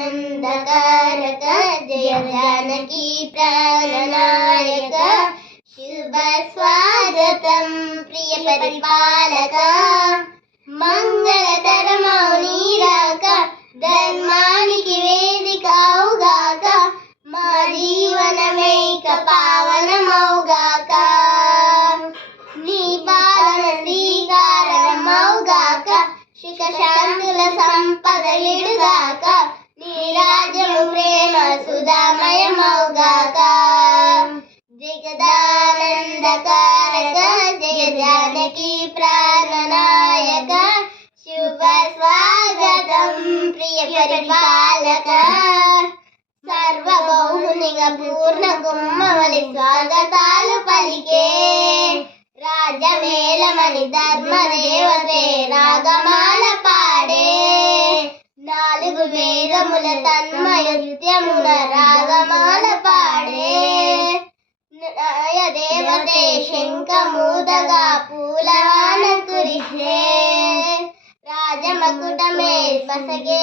జగదానందకారక జయ జానకి ప్రాణనాయక శుభ స్వాగతం ప్రియ పరిపాలక మంగళతరమౌ నీరాక ధర్మానికి వేదిక అవుగాక మా జీవనమేక పావనమౌగాక నీ పాలన శ్రీకారమౌగాక శిఖ శాంతుల సంపద ఇడుగాక నీ రాజ్యము ప్రేమ సుధామయమౌగాక జగదానందకారక జయ జానకి ప్రాణనాయక శుభ స్వాగతం ప్రియ పరిపాలక సర్వభౌమునిగా పూర్ణ గుమ్మవలి స్వాగతాలు పలికే రాజమేళమని ధర్మదేవతే రాగమాల పాడే నాలుగు వేదముల తన్మయుత్యమున రాగమాల పాడే దేవతే శంఖమూదగా పూలవాన కురిసే రాజమకుటమే బసగే